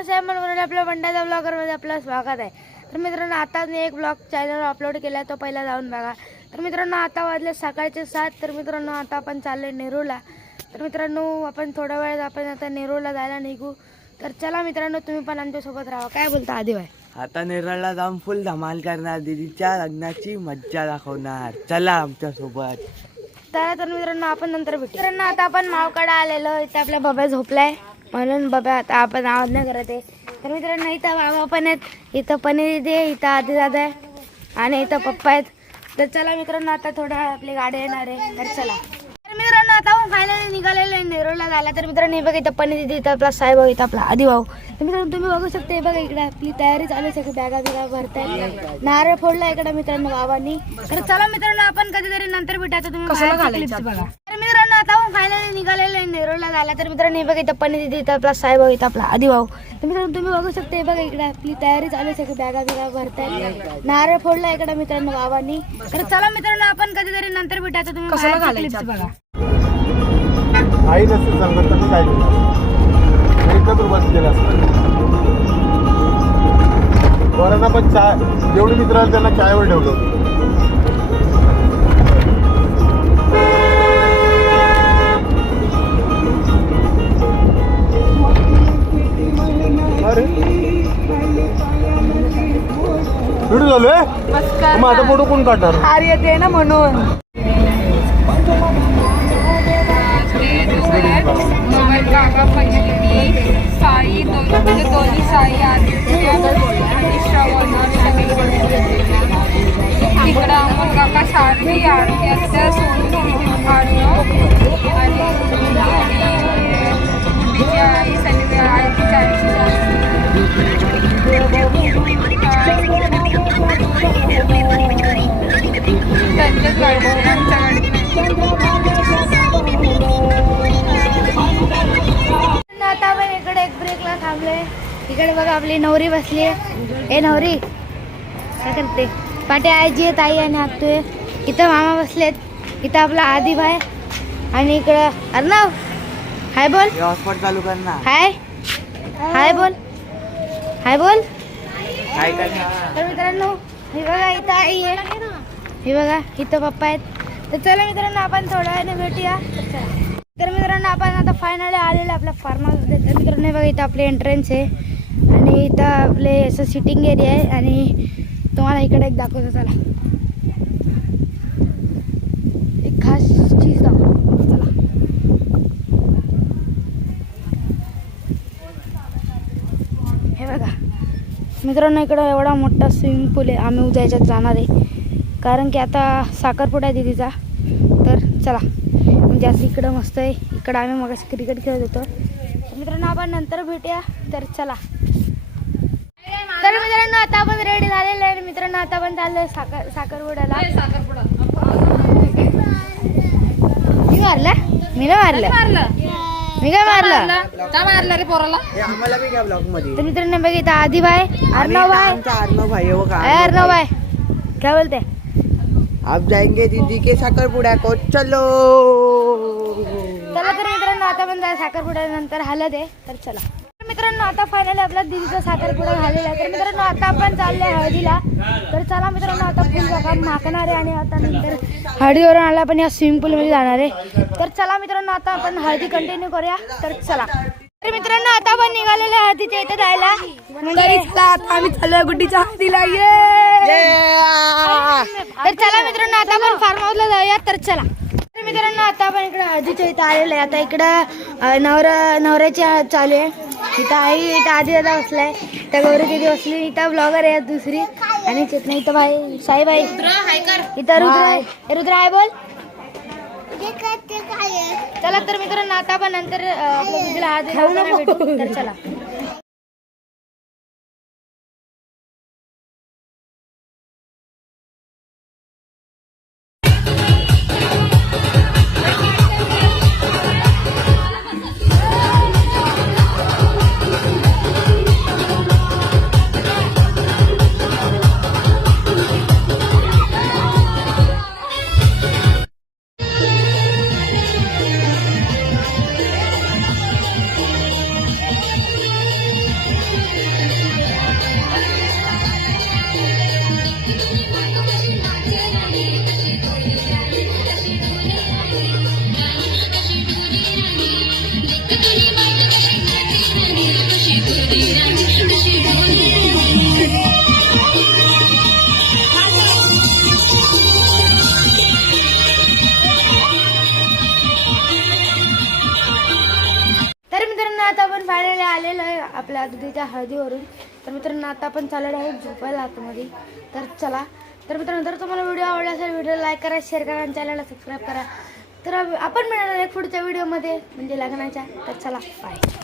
मित्रांनो आपल्या बंडाचा ब्लॉगरमध्ये आपलं स्वागत आहे। तर मित्रांनो आता मी एक ब्लॉग चॅनल अपलोड केला, तो पहिला जाऊन बघा। तर मित्रांनो आता वाजले सकाळचे 7। तर मित्रांनो आता आपण चालले नेरूळला। तर मित्रांनो आपण थोड्या वेळात आपण आता नेरूळला जायला निघू। तर चला मित्रांनो तुम्ही पण आमच्या सोबत राहा। काय बोलता आधी भाई? आता नेरळला जाऊन फुल धमाल करणार, दीदीच्या लग्नाची मज्जा दाखवणार। चला आमच्या सोबत। तर मित्रांनो आपण नंतर भेटू। मित्रांनो आता आपण मावकडे आलेलो, इथे आपला बाबा झोपलाय म्हणून बाबा आता आपण आवाज नाही करत आहे। तर मित्रांनो इथं बाबा पण आहेत, इथं पनीर दे, इथं आधी दादा आहे आणि इथं पप्पा आहेत। तर चला मित्रांनो आता थोडा आपली गाडी येणार आहे, तर चला। तर मित्रांनो आता आपण फायनली निघालेलो आहे नेरूळला जायला। तर मित्रांनो हे बघा इथं पनीर दे, इथं आपला साहेब, इथं आपला आधी भाऊ। तर मित्रांनो तुम्ही बघू शकता, हे बघा इकडे आपली तयारी चालू आहे, सगळी बॅगा बिगा भरताय, नारळ फोडला इकडे मित्रांनो बाबांनी। तर चला मित्रांनो आपण कधीतरी नंतर भेटायचं, तुम्ही क्लिप्स बघा। तर मित्रांनो आता आपण फायनली निघालेलो आहे नेरूळला जायला। तर मित्रांनो हे बघा इथं पनीर दे, इथं आपला साहेब, इथं आपला आधी भाऊ। तर मित्रांनो तुम्ही बघू शकता, हे बघा इकडे आपली तयारी चालू आहे, सगळी बॅगा बिगा भरताय, नारळ फोडला इकडे मित्रांनो बाबांनी। तर चला मित्रांनो आपण कधीतरी नंतर भेटायचं, तुम्ही क्लिप्स बघा। आई नसते सांगत तर काय केलं एकच रुपयात केलं असतं। वरांना पण चाय, जेवढे मित्र आले त्यांना चायवर ठेवलं। अरे व्हिडिओ झालोय, माझा फोटो कोण काढणार? अरे ते ना म्हणून काका पहिली साई दोन्ही साई आदित्य आणि श्रवण तिकडं अमोल काका सारखी आरती सोनू आडनाव आणि गुड्डीची आई सनी आरतीची त्यांच्याच गाडी आमच्या गाडी। आता आपण इकडे एक ब्रेकला थांबलोय, इकडे बघा आपली नवरी बसली आहे। ए नवरी काय करते? पाटे आजी आहे, ताई आणि आतोय, इथं मामा बसलेत, इथं आपला आधी भाई आणि इकडं अर्णव हाय बोल, हॉटस्पॉट चालू कर ना। हाय हाय बोल, हाय बोल काय करणार? तर मित्रांनो हे बघा इथं आई आहे, हे बघा इथं पप्पा आहेत। तर चला मित्रांनो आपण थोड्या वेळाने भेटूया। तर मित्रांनो आपण आता फायनली आलेलं आपल्या फार्म हाऊसमध्ये। तर मित्रांनो हे बघा इथं आपले एंट्रन्स आहे आणि इथं आपले असं सिटिंग एरिया आहे आणि तुम्हाला इकडे एक दाखवतो, चला एक खास चीज दाखवतो, चला। हे बघा मित्रांनो इकडं एवढा मोठा स्विमिंग पूल आहे, आम्ही उद्या याच्यात जाणार आहे कारण की आता साखरपुडा आहे दीदीचा। तर चला म्हणजे असं इकडं मस्त आहे, इकडं आम्ही मग क्रिकेट खेळत होतो। मित्रांनो आपण नंतर भेटूया, तर चला। तर मित्रांनो आता आपण रेडी झालेलं आहे मित्रांनो, आता आपण चाललोय साखरपुड्याला। मी मारला? मी नाही मारलं, मी काय मारलं रे पोराला? आम्हाला बी घ्या ब्लॉग मध्ये। तर मित्रांनो बघ इथं आधी भाई, अर्णव भाई, अर्णव भाई हो का? अर्णव भाई क्या बोलते? आप जाएंगे दीदी के साखरपुडा को, चलो। चला तर मित्रांनो आता पण साखरपुड्यानंतर हलत आहे, तर चला। तर मित्रांनो आता फायनली आपला दीदीचा साखरपुडा झालेला आहे। तर मित्रांनो आता आपण चाललोय हळदीला। तर चला मित्रांनो आता फुल बघा मागणार आहे आणि आता नंतर हळदीवरून आला आपण या स्विमिंग पूलमध्ये जाणार आहे। तर चला मित्रांनो आता आपण हळदी कंटिन्यू करूया, तर चला। तर मित्रांनो आता आपण निघालेलो हळदीच्या इथे जायला, म्हणजे आम्ही चाललोय गुड्डीच्या हळदीला। तर चला मित्रांनो आता आपण फार्म हाऊसला जाऊया, तर चला। तर मित्रांनो आता आपण इकडे हळदीच्या इथं आलेलो आहे। आता इकडं नवऱ्याची हळद चालू आहे, इथं आई, इथं आधी दादा बसलाय, त्या गौरी दिदी बसली, इथं ब्लॉगर आहे दुसरी आणि चेतना, इथं भाई साई भाई, इथं रुद्र आहे बोल। चला तर मित्रांनो आता आपण नंतर आपल्या दीदीला हळद भेटू, तर चला। आलेलो आहे आपल्या दुधीच्या हळदीवरून. तर मित्रांनो आता आपण चाललेलो आहे झोपायला आतमध्ये. तर चला. तर मित्रांनो जर तुम्हाला व्हिडिओ आवडला असेल व्हिडिओ लाईक करा, शेअर करा आणि चॅनलला सबस्क्राईब करा. तर आपण मिळणार आहे पुढच्या व्हिडिओमध्ये म्हणजे लग्नाच्या. तर चला बाय.